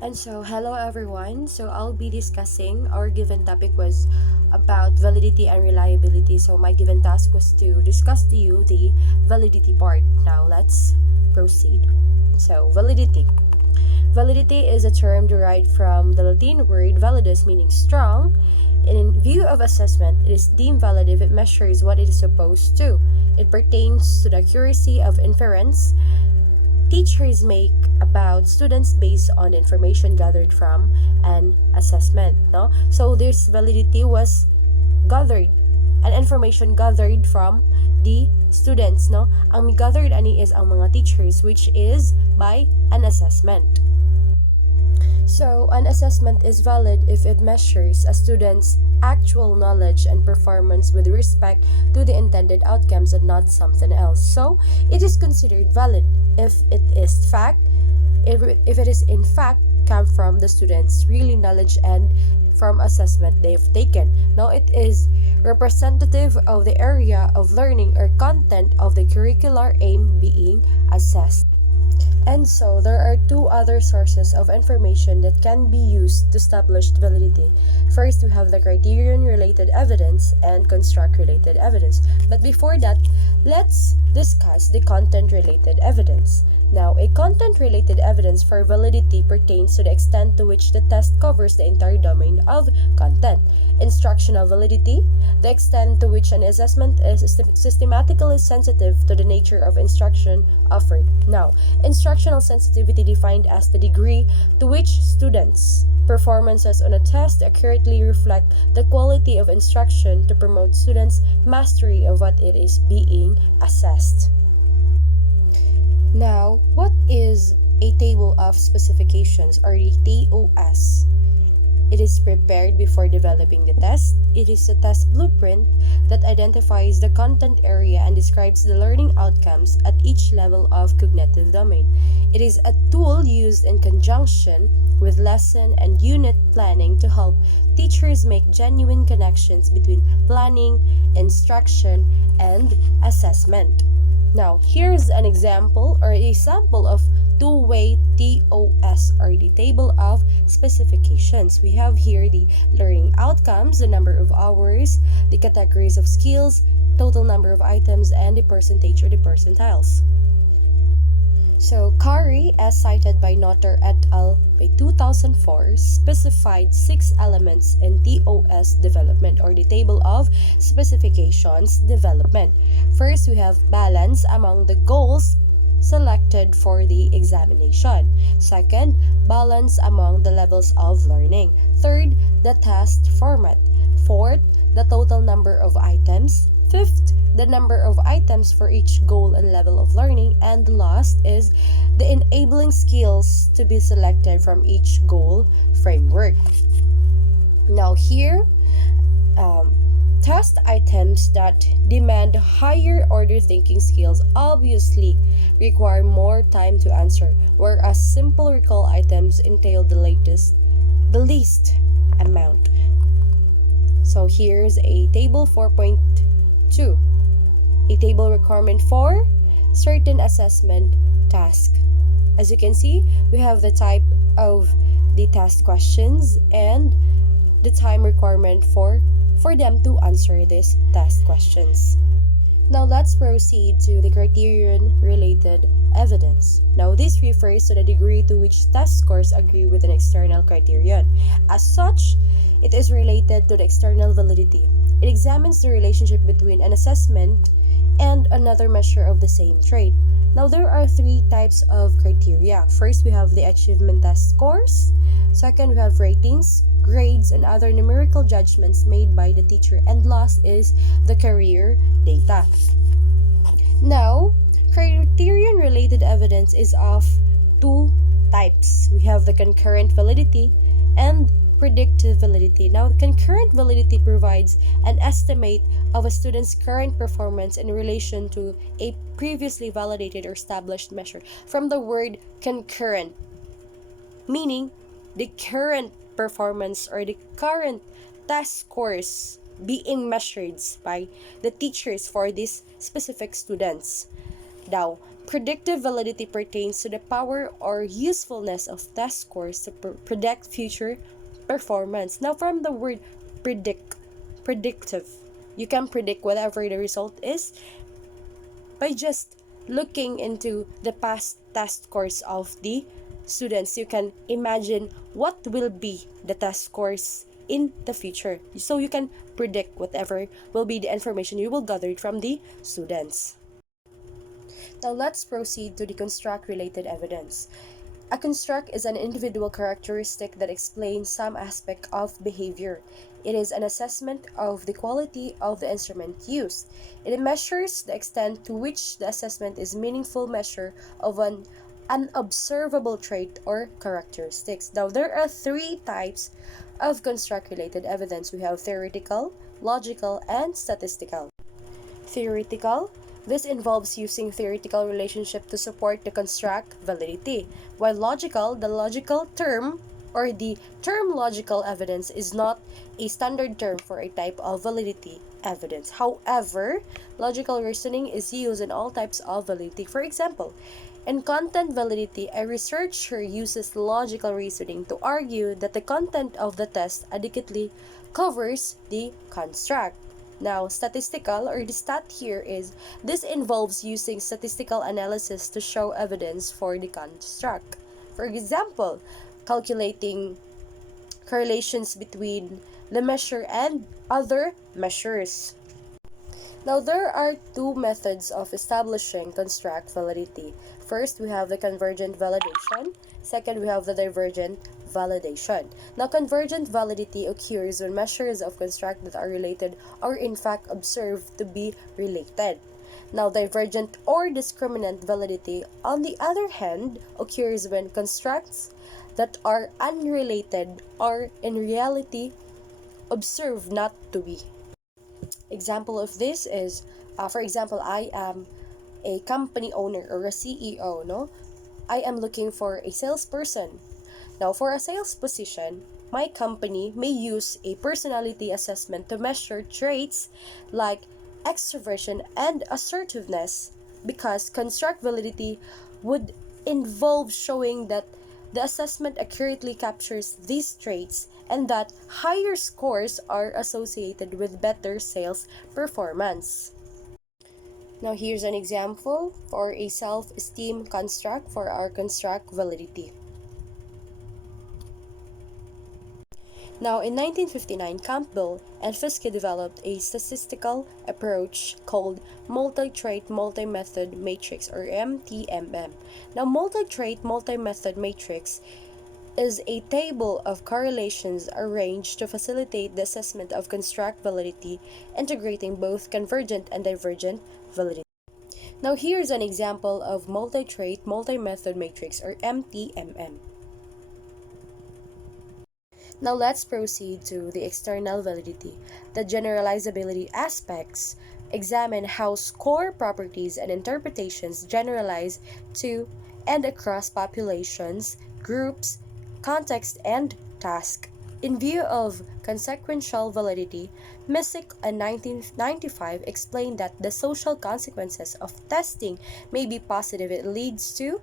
And so, hello everyone. So, I'll be discussing our given topic was about validity and reliability. So, my given task was to discuss to you the validity part. Now, let's proceed. So, validity. Validity is a term derived from the Latin word validus, meaning strong. In view of assessment, it is deemed valid if it measures what it is supposed to. It pertains to the accuracy of inference teachers make about students based on the information gathered from an assessment, no? So this validity was gathered, an information gathered from the students, no? Ang gathered ani is ang mga teachers, which is by an assessment. So, an assessment is valid if it measures a student's actual knowledge and performance with respect to the intended outcomes and not something else. So, it is considered valid if it is if it is in fact come from the student's really knowledge and from assessment they've taken. Now, it is representative of the area of learning or content of the curricular aim being assessed. And so, there are two other sources of information that can be used to establish validity. First, we have the criterion-related evidence and construct-related evidence. But before that, let's discuss the content-related evidence. Now, a content-related evidence for validity pertains to the extent to which the test covers the entire domain of content. Instructional validity, the extent to which an assessment is systematically sensitive to the nature of instruction offered. Now, instructional sensitivity defined as the degree to which students' performances on a test accurately reflect the quality of instruction to promote students' mastery of what it is being assessed. Now, what is a table of specifications, or the TOS? It is prepared before developing the test. It is a test blueprint that identifies the content area and describes the learning outcomes at each level of cognitive domain. It is a tool used in conjunction with lesson and unit planning to help teachers make genuine connections between planning, instruction, and assessment. Now, here's an example or a sample of two-way TOS, or the table of specifications. We have here the learning outcomes, the number of hours, the categories of skills, total number of items, and the percentage or the percentiles. So, Kari, as cited by Notter et al. By 2004, specified 6 elements in TOS development, or the table of specifications development. First, we have balance among the goals selected for the examination. Second, balance among the levels of learning. Third, the test format. Fourth, the total number of items. Fifth, the number of items for each goal and level of learning. And last is the enabling skills to be selected from each goal framework. Now here, test items that demand higher order thinking skills obviously require more time to answer, whereas simple recall items entail the least amount. So here's a table 4.2, a table requirement for certain assessment task. As you can see, we have the type of the test questions and the time requirement for them to answer these test questions. Now let's proceed to the criterion-related evidence. Now this refers to the degree to which test scores agree with an external criterion. As such, it is related to the external validity. It examines the relationship between an assessment and another measure of the same trait. Now there are 3 types of criteria. First, we have the achievement test scores. Second, we have ratings, grades, and other numerical judgments made by the teacher. And last is the career data. Now, criterion-related evidence is of 2 types. We have the concurrent validity and predictive validity. Now, concurrent validity provides an estimate of a student's current performance in relation to a previously validated or established measure. From the word concurrent, meaning the current performance or the current test scores being measured by the teachers for these specific students. Now, predictive validity pertains to the power or usefulness of test scores to predict future performance. Now, from the word predictive, you can predict whatever the result is by just looking into the past test scores of the students. You can imagine what will be the test scores in the future. So you can predict whatever will be the information you will gather from the students. Now let's proceed to the construct-related evidence. A construct is an individual characteristic that explains some aspect of behavior. It is an assessment of the quality of the instrument used. It measures the extent to which the assessment is meaningful measure of an observable trait or characteristics. Now, there are three types of construct-related evidence. We have theoretical, logical, and statistical. Theoretical. This involves using theoretical relationship to support the construct validity, while logical, the logical term or the term logical evidence is not a standard term for a type of validity evidence. However, logical reasoning is used in all types of validity. For example, in content validity, a researcher uses logical reasoning to argue that the content of the test adequately covers the construct. Now, statistical or the stat here is this involves using statistical analysis to show evidence for the construct. For example, calculating correlations between the measure and other measures. Now, there are two methods of establishing construct validity. First, we have the convergent validation. Second, we have the divergent validation. Now, convergent validity occurs when measures of construct that are related are in fact observed to be related. Now, divergent or discriminant validity, on the other hand, occurs when constructs that are unrelated are in reality observed not to be. Example of this is, for example, I am a company owner or a CEO, no? I am looking for a salesperson. Now, for a sales position, my company may use a personality assessment to measure traits like extroversion and assertiveness, because construct validity would involve showing that the assessment accurately captures these traits and that higher scores are associated with better sales performance. Now, here's an example for a self-esteem construct for our construct validity. Now, in 1959, Campbell and Fiske developed a statistical approach called multi-trait multi-method matrix, or MTMM. Now, multi-trait multi-method matrix is a table of correlations arranged to facilitate the assessment of construct validity, integrating both convergent and divergent validity. Now, here's an example of multi-trait multi-method matrix, or MTMM. Now let's proceed to the external validity. The generalizability aspects examine how score properties and interpretations generalize to and across populations, groups, context, and task. In view of consequential validity, Misick in 1995 explained that the social consequences of testing may be positive. It leads to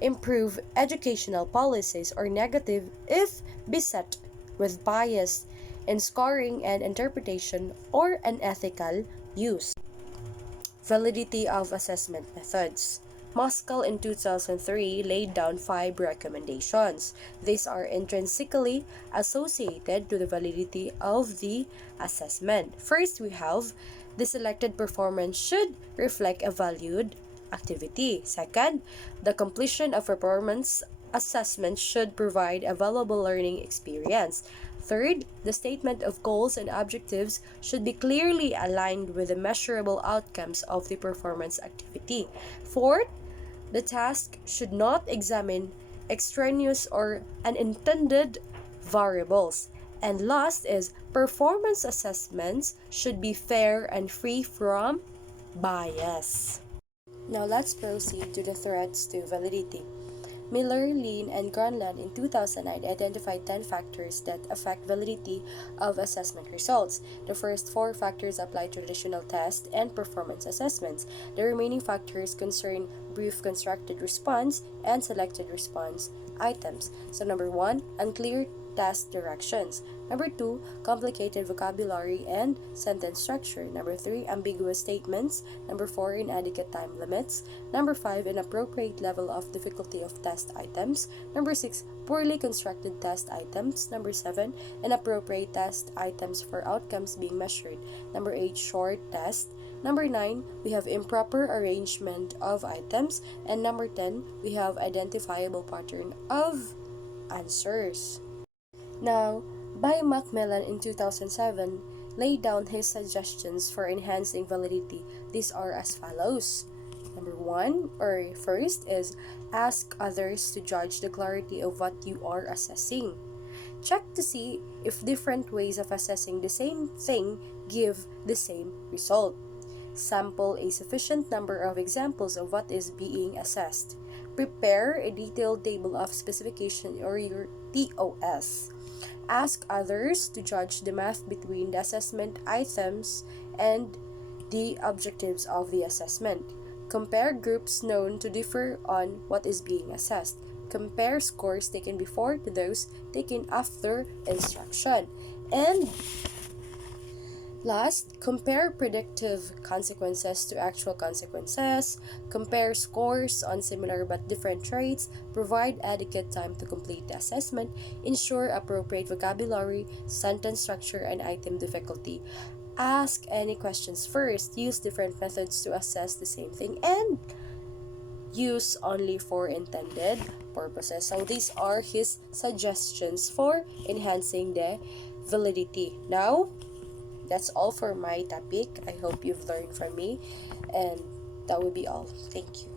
improve educational policies, or negative if beset with bias in scoring and interpretation or unethical use. Validity of assessment methods. Moskal in 2003 laid down 5 recommendations. These are intrinsically associated to the validity of the assessment. First, we have the selected performance should reflect a valued activity. Second, the completion of performance assessment should provide a valuable learning experience. Third, the statement of goals and objectives should be clearly aligned with the measurable outcomes of the performance activity. Fourth, the task should not examine extraneous or unintended variables. And last is performance assessments should be fair and free from bias. Now let's proceed to the threats to validity. Miller, Lean, and Gronland in 2009 identified 10 factors that affect validity of assessment results. The first 4 factors apply to traditional test and performance assessments. The remaining factors concern brief constructed response and selected response items. So number 1, unclear task directions. Number 2, complicated vocabulary and sentence structure. Number 3, ambiguous statements. Number 4, inadequate time limits. Number 5, inappropriate level of difficulty of test items. Number 6, poorly constructed test items. Number 7, inappropriate test items for outcomes being measured. Number 8, short test. Number 9, we have improper arrangement of items. And number 10, we have identifiable pattern of answers. Now, by Macmillan in 2007, laid down his suggestions for enhancing validity. These are as follows. Number 1, or first, is ask others to judge the clarity of what you are assessing. Check to see if different ways of assessing the same thing give the same result. Sample a sufficient number of examples of what is being assessed. Prepare a detailed table of specification or your TOS. Ask others to judge the math between the assessment items and the objectives of the assessment. Compare groups known to differ on what is being assessed. Compare scores taken before to those taken after instruction. And last, compare predictive consequences to actual consequences. Compare scores on similar but different traits. Provide adequate time to complete the assessment. Ensure appropriate vocabulary, sentence structure, and item difficulty. Ask any questions first. Use different methods to assess the same thing. And use only for intended purposes. So these are his suggestions for enhancing the validity. Now, that's all for my topic. I hope you've learned from me, and that will be all. Thank you.